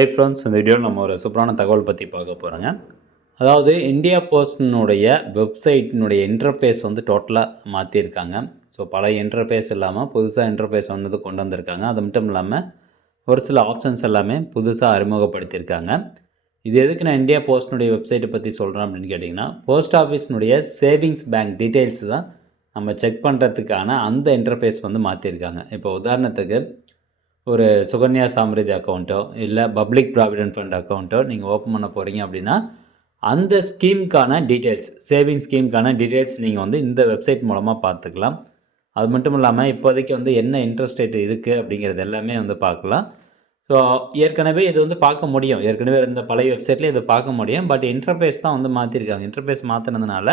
Right friends, இந்த வீடியோவில் நம்ம ஒரு சூப்பரான தகவல் பற்றி பார்க்க போகிறோங்க. அதாவது இந்தியா போஸ்டினுடைய வெப்சைட்டினுடைய இன்டர்ஃபேஸ் வந்து டோட்டலாக மாற்றிருக்காங்க. ஸோ பழைய இன்டர்ஃபேஸ் இல்லாமல் புதுசாக இன்டர்ஃபேஸ் ஒன்று கொண்டு வந்திருக்காங்க. அது மட்டும் இல்லாமல் ஒரு சில ஆப்ஷன்ஸ் எல்லாமே புதுசாக அறிமுகப்படுத்தியிருக்காங்க. இது எதுக்கு நான் இந்தியா போஸ்டினுடைய வெப்சைட்டை பற்றி சொல்கிறேன் அப்படின்னு கேட்டிங்கன்னா, போஸ்ட் ஆஃபீஸ்னுடைய சேவிங்ஸ் பேங்க் டீட்டெயில்ஸ் தான் நம்ம செக் பண்ணுறதுக்கான அந்த இன்டர்ஃபேஸ் வந்து மாற்றிருக்காங்க. இப்போ உதாரணத்துக்கு ஒரு சுகன்யா சாம்ரிதி அக்கௌண்ட்டோ இல்லை பப்ளிக் ப்ராவிடென்ட் ஃபண்ட் அக்கௌண்ட்டோ நீங்கள் ஓப்பன் பண்ண போகிறீங்க அப்படின்னா, அந்த ஸ்கீமுக்கான டீட்டெயில்ஸ், சேவிங்ஸ் ஸ்கீமுக்கான டீட்டெயில்ஸ் நீங்கள் வந்து இந்த வெப்சைட் மூலமாக பார்த்துக்கலாம். அது மட்டும் இல்லாமல் இப்போதைக்கு வந்து என்ன இன்ட்ரெஸ்ட் ரேட் இருக்குது அப்படிங்கிறது எல்லாமே வந்து பார்க்கலாம். ஸோ ஏற்கனவே இது வந்து பார்க்க முடியும், ஏற்கனவே இந்த பழைய வெப்சைட்லேயே இதை பார்க்க முடியும். பட் இன்டர்ஃபேஸ் தான் வந்து மாற்றிருக்காங்க. இன்டர்ஃபேஸ் மாற்றினதுனால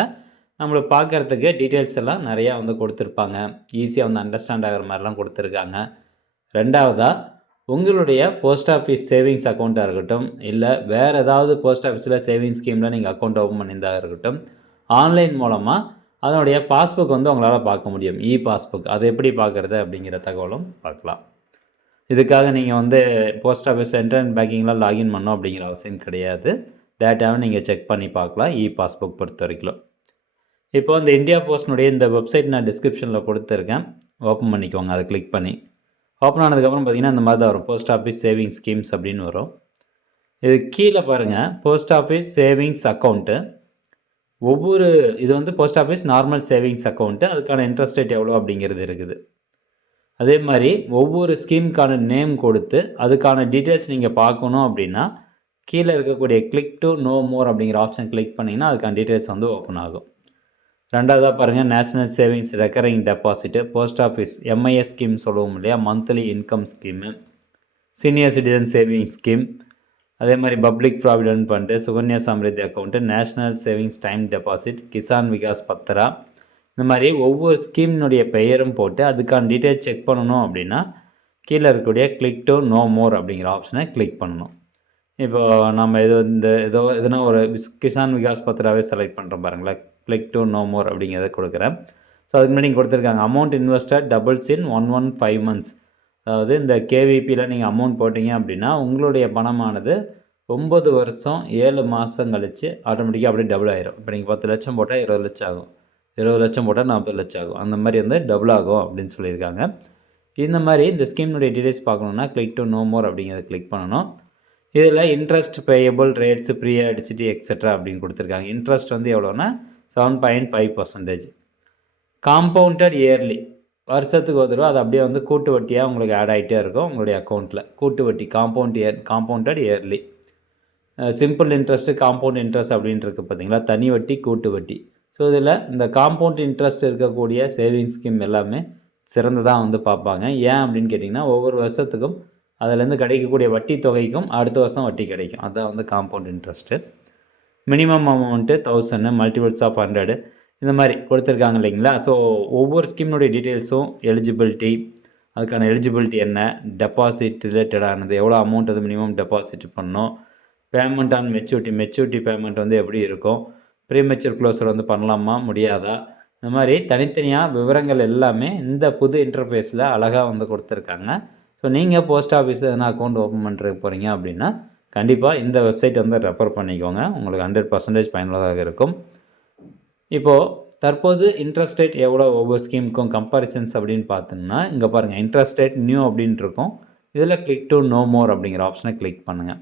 நம்மளுக்கு பார்க்குறதுக்கு டீட்டெயில்ஸ் எல்லாம் நிறையா வந்து கொடுத்துருப்பாங்க. ஈஸியாக வந்து அண்டர்ஸ்டாண்ட் ஆகிற மாதிரிலாம் கொடுத்துருக்காங்க. ரெண்டாவதாக உங்களுடைய போஸ்ட் ஆஃபீஸ் சேவிங்ஸ் அக்கௌண்ட்டாக இருக்கட்டும், இல்லை வேறு ஏதாவது போஸ்ட் ஆஃபீஸில் சேவிங்ஸ் ஸ்கீமில் நீங்கள் அக்கௌண்ட் ஓப்பன் பண்ணியிருந்தா இருக்கட்டும், ஆன்லைன் மூலமாக அதனுடைய பாஸ்புக் வந்து உங்களால் பார்க்க முடியும். பாஸ்புக் அது எப்படி பார்க்குறது அப்படிங்கிற தகவலும் பார்க்கலாம். இதுக்காக நீங்கள் வந்து போஸ்ட் ஆஃபீஸில் இன்டர்நெட் பேங்கிங்லாம் லாகின் பண்ணோம் அப்படிங்கிற அவசியம் கிடையாது. டேட்டாவை நீங்கள் செக் பண்ணி பார்க்கலாம் பாஸ்புக் பொறுத்த வரைக்கும். இப்போ இந்த இந்தியா போஸ்ட்னுடைய இந்த வெப்சைட் நான் டிஸ்கிரிப்ஷனில் கொடுத்துருக்கேன், ஓப்பன் பண்ணிக்கோங்க. அதை கிளிக் பண்ணி ஓப்பன் ஆனதுக்கப்புறம் பார்த்திங்கன்னா இந்த மாதிரி தான் வரும், போஸ்ட் ஆஃபீஸ் சேவிங்ஸ் ஸ்கீம்ஸ் அப்படின்னு வரும். இது கீழே பாருங்கள், போஸ்ட் ஆஃபீஸ் சேவிங்ஸ் அக்கௌண்ட்டு. இது வந்து post office normal savings account, அதுக்கான இன்ட்ரெஸ்ட் ரேட் எவ்வளோ அப்படிங்கிறது இருக்குது. அதே மாதிரி ஒவ்வொரு ஸ்கீமுக்கான நேம் கொடுத்து அதுக்கான டீட்டெயில்ஸ் நீங்கள் பார்க்கணும் அப்படின்னா கீழே இருக்கக்கூடிய கிளிக் டு நோ மோர் அப்படிங்கிற ஆப்ஷன் கிளிக் பண்ணிங்கன்னா அதுக்கான டீட்டெயில்ஸ் வந்து ஓப்பன் ஆகும். ரெண்டாவதாக பாருங்கள், national savings recurring deposit, post office MIS scheme சொல்லுவோம் இல்லையா, monthly income scheme, senior citizen saving scheme, அதே மாதிரி public provident fund, Sukanya Samriddhi account, national savings time deposit, Kisan Vikas Patra, இந்த மாதிரி ஒவ்வொரு ஸ்கீமினுடைய பெயரும் போட்டு அதுக்கான டீட்டெயில்ஸ் செக் பண்ணணும் அப்படின்னா கீழே இருக்கக்கூடிய கிளிக் டு நோ மோர் அப்படிங்கிற ஆப்ஷனை கிளிக் பண்ணணும். இப்போ நம்ம எதுனா ஒரு கிசான் விகாஸ் பத்ராவே செலக்ட் பண்ணுறோம் பாருங்களேன், கிளிக் டு நோ மோர் அப்படிங்கிறத கொடுக்குறேன். ஸோ அதுக்கு முன்னாடி கொடுத்துருக்காங்க அமௌண்ட் இன்வெஸ்டட் டபுள்ஸ் இன் 115 months. அதாவது இந்த கேவிபியில் நீங்கள் அமௌண்ட் போட்டிங்க அப்படின்னா உங்களுடைய பணமானது 9 வருஷம் 7 மாதம் கழித்து ஆட்டோமேட்டிக்காக அப்படியே டபுள் ஆகிரும். இப்போ நீங்கள் 10 லட்சம் போட்டால் 20 லட்சம் ஆகும், 20 லட்சம் போட்டால் 40 லட்சம் ஆகும். அந்த மாதிரி வந்து டபுள் ஆகும் அப்படின்னு சொல்லியிருக்காங்க. இந்த மாதிரி இந்த ஸ்கீம்னுடைய டீட்டெயில்ஸ் பார்க்கணுன்னா கிளிக் டு நோ மோர் அப்படிங்கிறத கிளிக் பண்ணணும். இதில் இன்ட்ரெஸ்ட் பேயபிள் ரேட்ஸ் ப்ரீயாடிசிட்டி எக்ஸெட்ரா அப்படின்னு கொடுத்துருக்காங்க. இன்ட்ரெஸ்ட் வந்து எவ்வளோன்னா 7.5%. காம்பவுண்டட் இயர்லி, வருஷத்துக்கு ஒரு தடவை அது அப்படியே வந்து கூட்டு வட்டியாக உங்களுக்கு ஆட் ஆகிட்டே இருக்கும் உங்களுடைய அக்கௌண்ட்டில். கூட்டு வட்டி compounded yearly. Simple interest, compound interest அப்படின்ட்டு இருக்குது பார்த்தீங்களா, தனி வட்டி கூட்டு வட்டி. ஸோ இதில் இந்த காம்பவுண்ட் இன்ட்ரெஸ்ட் இருக்கக்கூடிய சேவிங்ஸ் ஸ்கீம் எல்லாமே சிறந்ததாக வந்து பார்ப்பாங்க. ஏன் அப்படின்னு கேட்டிங்கன்னா ஒவ்வொரு வருஷத்துக்கும் அதிலேருந்து கிடைக்கக்கூடிய வட்டி தொகைக்கும் அடுத்த வருஷம் வட்டி கிடைக்கும். அதுதான் வந்து compound interest. Minimum amount 1000, multiples of 100 இந்த மாதிரி கொடுத்துருக்காங்க இல்லைங்களா. ஸோ ஒவ்வொரு ஸ்கீமினுடைய டீட்டெயில்ஸும் எலிஜிபிலிட்டி, அதுக்கான எலிஜிபிலிட்டி என்ன, டெபாசிட் ரிலேட்டடானது, எவ்வளோ அமௌண்ட் அது மினிமம் டெபாசிட் பண்ணணும், பேமெண்ட் ஆன் மெச்சூரிட்டி பேமெண்ட் வந்து எப்படி இருக்கும், ப்ரீமெச்சூர் க்ளோஸர் வந்து பண்ணலாமா முடியாதா, இந்த மாதிரி தனித்தனியாக விவரங்கள் எல்லாமே இந்த புது இன்டர்ஃபேஸில் அழகாக வந்து கொடுத்துருக்காங்க. ஸோ நீங்கள் போஸ்ட் ஆஃபீஸில் எதனா அக்கௌண்ட் ஓப்பன் பண்ணுறதுக்கு போகிறீங்க அப்படின்னா கண்டிப்பாக இந்த வெப்சைட் வந்து ரெஃபர் பண்ணிக்கோங்க, உங்களுக்கு 100% பயனுள்ளதாக இருக்கும். இப்போது தற்போது இன்ட்ரெஸ்ட் ரேட் எவ்வளோ ஒவ்வொரு ஸ்கீமுக்கும் கம்பேரிசன்ஸ் அப்படின்னு பார்த்தோம்னா இங்கே பாருங்கள், இன்ட்ரெஸ்ட் ரேட் நியூ அப்படின்ட்டு இருக்கும். இதில் கிளிக் டு நோ மோர் அப்படிங்கிற ஆப்ஷனை கிளிக் பண்ணுங்கள்.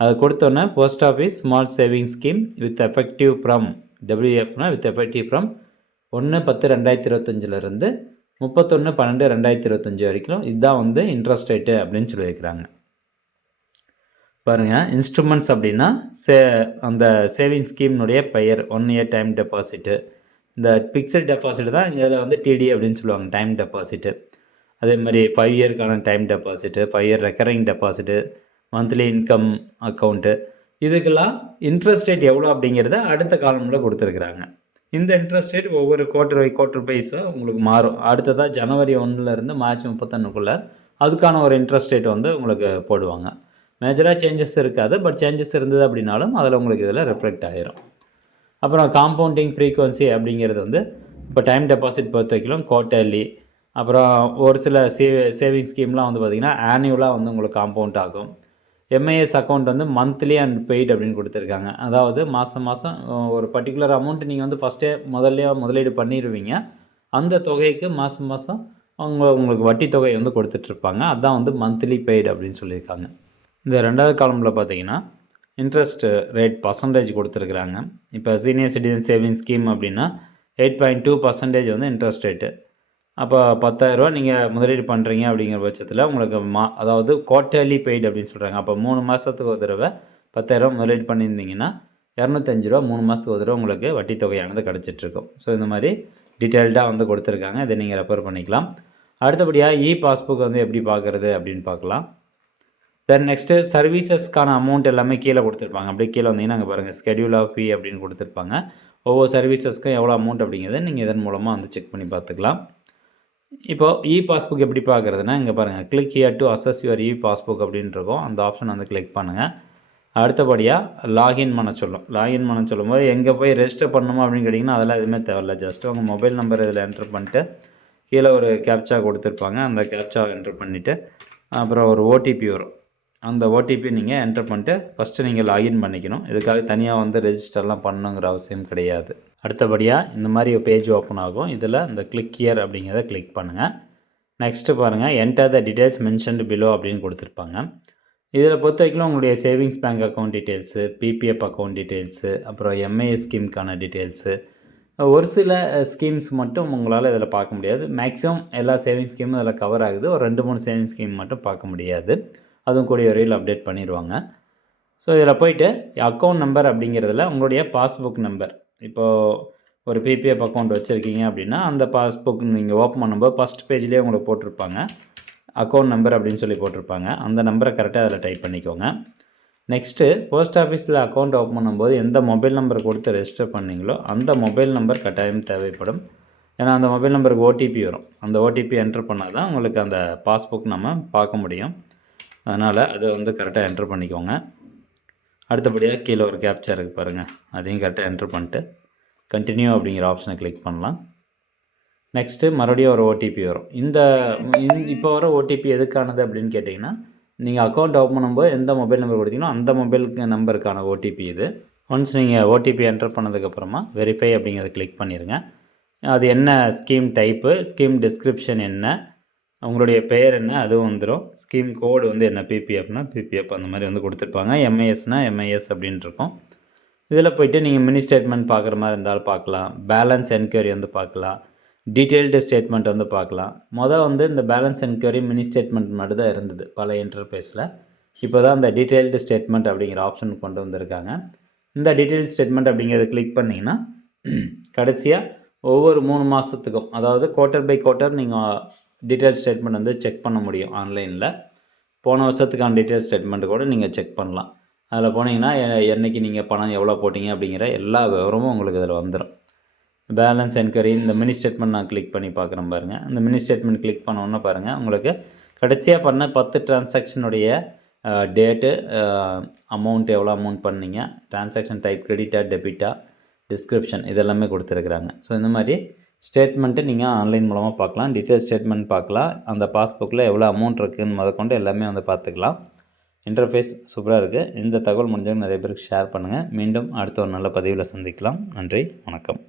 அது கொடுத்தோன்னே post office small saving scheme with effective from WFனா வித் எஃபெக்டிவ் ஃப்ரம் 1/10/2025 31/12/2025 வரைக்கும் இதுதான் வந்து இன்ட்ரெஸ்ட் ரேட்டு அப்படின்னு சொல்லியிருக்கிறாங்க. பாருங்கள், இன்ஸ்ட்ருமெண்ட்ஸ் அப்படின்னா அந்த சேவிங் ஸ்கீம்னுடைய பெயர் 1 year டைம் டெபாசிட்டு. இந்த ஃபிக்ஸட் டெபாசிட் தான் இதில் வந்து டிடி அப்படின்னு சொல்லுவாங்க, டைம் டெபாசிட்டு. அதே மாதிரி 5 yearக்கான time deposit, 5 year recurring deposit, monthly income account, இதுக்கெல்லாம் இன்ட்ரெஸ்ட் ரேட் எவ்வளோ அப்படிங்கிறத அடுத்த காலமில் கொடுத்துருக்குறாங்க. இந்த இன்ட்ரெஸ்ட் ரேட் ஒவ்வொரு குவார்ட்டர் வைஸாக உங்களுக்கு மாறும். அடுத்ததாக ஜனவரி 1 மார்ச் 31 அதுக்கான ஒரு இன்ட்ரெஸ்ட் ரேட் வந்து உங்களுக்கு போடுவாங்க. மேஜராக சேஞ்சஸ் இருக்காது, பட் சேஞ்சஸ் இருந்தது அப்படின்னாலும் அதில் உங்களுக்கு இதில் ரிஃப்ளெக்ட் ஆகிரும். அப்புறம் காம்பவுண்டிங் ஃப்ரீக்வன்சி அப்படிங்கிறது வந்து இப்போ டைம் டெபாசிட் பொறுத்த வரைக்கும் குவார்ட்டர்லி, அப்புறம் ஒரு சில சேவிங் ஸ்கீம்லாம் வந்து பார்த்திங்கன்னா ஆனுவலாக வந்து உங்களுக்கு காம்பவுண்ட் ஆகும். எம்ஐஎஸ் அக்கௌண்ட் வந்து மந்த்லி அண்ட் பெய்டு அப்படின்னு கொடுத்துருக்காங்க. அதாவது மாதம் மாதம் ஒரு பர்டிகுலர் அமௌண்ட் நீங்கள் வந்து ஃபஸ்ட்டே முதலீடு பண்ணிடுவீங்க. அந்த தொகைக்கு மாதம் மாதம் உங்களுக்கு வட்டி தொகை வந்து கொடுத்துட்ருப்பாங்க. அதுதான் வந்து மந்த்லி பெய்டு அப்படின்னு சொல்லியிருக்காங்க. இந்த 2வது காலமில் பார்த்தீங்கன்னா இன்ட்ரெஸ்ட் ரேட் பர்சன்டேஜ் கொடுத்துருக்குறாங்க. இப்போ சீனியர் சிட்டிசன் சேவிங்ஸ் ஸ்கீம் அப்படின்னா 8.2% வந்து இன்ட்ரெஸ்ட் ரேட்டு. அப்போ 10,000 நீங்கள் முதலீடு பண்ணுறீங்க அப்படிங்கிற பட்சத்தில் உங்களுக்கு அதாவது குவார்ட்டர்லி பெய்டு அப்படின்னு சொல்கிறாங்க. அப்போ 3 மாதத்துக்கு ஒரு தடவை 10,000 முதலீடு பண்ணியிருந்தீங்கன்னா ரூ. 205 3 மாதத்துக்கு ஒரு தடவை உங்களுக்கு வட்டி தொகையானது கிடச்சிட்ருக்கும். ஸோ இந்த மாதிரி டீட்டெயில்டாக வந்து கொடுத்துருக்காங்க. இதை நீங்கள் ரெஃபர் பண்ணிக்கலாம். அடுத்தபடியாக பாஸ்புக் வந்து எப்படி பார்க்குறது அப்படின்னு பார்க்கலாம். தென் நெக்ஸ்ட்டு சர்வீசஸ்க்கான அமௌண்ட் எல்லாமே கீழே கொடுத்துருப்பாங்க. அப்படியே கீழே வந்தீங்கன்னா அங்கே பாருங்கள் ஸ்கெடியூல் ஆஃப் ஃபீ அப்படின்னு கொடுத்துருப்பாங்க. ஒவ்வொரு சர்வீசஸ்க்கும் எவ்வளோ அமௌண்ட் அப்படிங்கிறத நீங்கள் இதன் மூலமாக வந்து செக் பண்ணி பார்த்துக்கலாம். இப்போது பாஸ்புக் எப்படி பார்க்குறதுனா இங்கே பாருங்கள் click here to access your passbook அப்படின்ட்டுருக்கோம். அந்த ஆப்ஷன் வந்து கிளிக் பண்ணுங்கள். அடுத்தபடியாக லாகின் பண்ண சொல்லும்போது எங்கே போய் ரெஜிஸ்டர் பண்ணணுமா அப்படின்னு கேட்டிங்கன்னா அதெல்லாம் எதுவுமே தேவையில்ல. ஜஸ்ட்டு உங்கள் மொபைல் நம்பர் இதில் என்ட்ரு பண்ணிட்டு கீழே ஒரு கேப்சா கொடுத்துருப்பாங்க. அந்த கேப்சா என்ட்ரு பண்ணிவிட்டு அப்புறம் ஒரு ஓடிபி வரும். அந்த ஓடிபி நீங்கள் என்ட்ரு பண்ணிட்டு ஃபஸ்ட்டு நீங்கள் லாகின் பண்ணிக்கணும். இதுக்காக தனியாக வந்து ரெஜிஸ்டர்லாம் பண்ணணுங்கிற அவசியம் கிடையாது. அடுத்தபடியாக இந்த மாதிரி பேஜ் ஓப்பன் ஆகும். இதில் இந்த கிளிக் ஹியர் அப்படிங்கிறத கிளிக் பண்ணுங்கள். நெக்ஸ்ட்டு பாருங்கள் என்டர் த டீட்டெயில்ஸ் மென்ஷன்டு பிலோ அப்படின்னு கொடுத்துருப்பாங்க. இதில் பொறுத்த வரைக்கும் உங்களுடைய savings bank account details, PPF account details, அப்புறம் எம்ஐஎஸ் ஸ்கீமுக்கான டீட்டெயில்ஸு, ஒரு சில ஸ்கீம்ஸ் மட்டும் உங்களால் இதில் பார்க்க முடியாது. மேக்ஸிமம் எல்லா சேவிங்ஸ் ஸ்கீமும் இதில் கவர் ஆகுது. ஒரு 2-3 சேவிங்ஸ் ஸ்கீம் மட்டும் பார்க்க முடியாது. அதுவும் கூடிய வரையில் அப்டேட் பண்ணிடுவாங்க. ஸோ இதில் போய்ட்டு அக்கௌண்ட் நம்பர் அப்படிங்கிறதுல உங்களுடைய பாஸ்புக் நம்பர், இப்போது ஒரு பிபிஎஃப் அக்கௌண்ட் வச்சுருக்கீங்க அப்படின்னா அந்த பாஸ்புக் நீங்கள் ஓப்பன் பண்ணும்போது ஃபஸ்ட் பேஜ்லேயே உங்களுக்கு போட்டிருப்பாங்க அக்கௌண்ட் நம்பர் அப்படின்னு சொல்லி போட்டிருப்பாங்க. அந்த நம்பரை கரெக்டாக அதில் டைப் பண்ணிக்கோங்க. நெக்ஸ்ட்டு போஸ்ட் ஆஃபீஸில் அக்கௌண்ட் ஓப்பன் பண்ணும்போது எந்த மொபைல் நம்பர் கொடுத்து ரெஜிஸ்டர் பண்ணீங்களோ அந்த மொபைல் நம்பர் கட்டாயம் தேவைப்படும். ஏன்னா அந்த மொபைல் நம்பருக்கு ஓடிபி வரும். அந்த ஓடிபி என்ட்ரு பண்ணால் தான் உங்களுக்கு அந்த பாஸ்புக் நம்ம பார்க்க முடியும். அதனால் அதை வந்து கரெக்டாக என்ட்ரு பண்ணிக்கோங்க. அடுத்தபடியாக கீழே ஒரு கேப்சா இருக்குது பாருங்கள், அதையும் கரெக்டாக என்ட்ரு பண்ணிட்டு கண்டினியூ அப்படிங்கிற ஆப்ஷனை கிளிக் பண்ணலாம். நெக்ஸ்ட்டு மறுபடியும் ஒரு ஓடிபி வரும். இப்போ வர ஓடிபி எதுக்கானது அப்படின்னு கேட்டிங்கன்னா நீங்கள் அக்கௌண்ட் ஓப்பன் பண்ணும்போது எந்த மொபைல் நம்பர் கொடுத்தீங்களோ அந்த மொபைல் நம்பருக்கான ஓடிபி இது. ஒன்ஸ் நீங்கள் ஓடிபி என்டர் பண்ணதுக்கப்புறமா வெரிஃபை அப்படிங்கிறத கிளிக் பண்ணிடுங்க. அது என்ன ஸ்கீம் டைப்பு, ஸ்கீம் டிஸ்கிரிப்ஷன் என்ன, உங்களுடைய பெயர் என்ன அதுவும் வந்துடும். ஸ்கீம் கோடு வந்து என்ன, பிபிஎஃப்னா பிபிஎஃப் அந்த மாதிரி வந்து கொடுத்துருப்பாங்க. எம்ஐஎஸ்னால் எம்ஐஎஸ் அப்படின்ட்டு இருக்கும். இதில் போய்ட்டு நீங்கள் மினி ஸ்டேட்மெண்ட் பார்க்குற மாதிரி இருந்தாலும் பார்க்கலாம். பேலன்ஸ் என்கொயரி வந்து பார்க்கலாம். டீட்டெயில்டு ஸ்டேட்மெண்ட் வந்து பார்க்கலாம். வந்து இந்த பேலன்ஸ் என்கொயரி மினி ஸ்டேட்மெண்ட் மட்டும் தான் இருந்தது பல இன்டர்ஃபேஸில். இப்போ தான் இந்த டீட்டெயில்டு ஸ்டேட்மெண்ட் அப்படிங்கிற ஆப்ஷன் கொண்டு வந்திருக்காங்க. இந்த டீட்டெயில் ஸ்டேட்மெண்ட் அப்படிங்கிறத கிளிக் பண்ணிங்கன்னா கடைசியாக ஒவ்வொரு 3 மாதத்துக்கும், அதாவது குவார்ட்டர் பை குவார்ட்டர் நீங்கள் டீட்டெயில் ஸ்டேட்மெண்ட் வந்து செக் பண்ண முடியும் ஆன்லைனில். போன வருஷத்துக்கான டீட்டெயில் ஸ்டேட்மெண்ட்டு கூட நீங்கள் செக் பண்ணலாம். அதில் போனீங்கன்னா என்றைக்கு நீங்கள் பணம் எவ்வளோ போட்டிங்க அப்படிங்கிற எல்லா விவரமும் உங்களுக்கு இதில் வந்துடும். பேலன்ஸ் என்கொயரி இந்த மினி ஸ்டேட்மெண்ட் நான் கிளிக் பண்ணி பார்க்குறேன் பாருங்கள். இந்த மினி ஸ்டேட்மெண்ட் கிளிக் பண்ணோன்னா பாருங்கள் உங்களுக்கு கடைசியாக பண்ண 10 டிரான்சாக்ஷனுடைய டேட்டு, அமௌண்ட் எவ்வளோ அமௌண்ட் பண்ணிங்க, டிரான்சாக்ஷன் டைப் கிரெடிட்டா டெபிட்டா, டிஸ்கிரிப்ஷன் இதெல்லாமே கொடுத்துருக்குறாங்க. ஸோ இந்த மாதிரி ஸ்டேட்மெண்ட்டு நீங்கள் ஆன்லைன் மூலமாக பார்க்கலாம். டீட்டெயில் ஸ்டேட்மெண்ட் பார்க்கலாம். அந்த பாஸ்புக்கில் எவ்வளோ அமௌண்ட் இருக்குதுன்னு முதற்கொண்டு எல்லாமே வந்து பார்த்துக்கலாம். இன்டர்ஃபேஸ் சூப்பராக இருக்குது. இந்த தகவல் முடிஞ்சவங்க நிறைய பேருக்கு ஷேர் பண்ணுங்கள். மீண்டும் அடுத்த ஒரு நல்ல பதிவில் சந்திக்கலாம். நன்றி, வணக்கம்.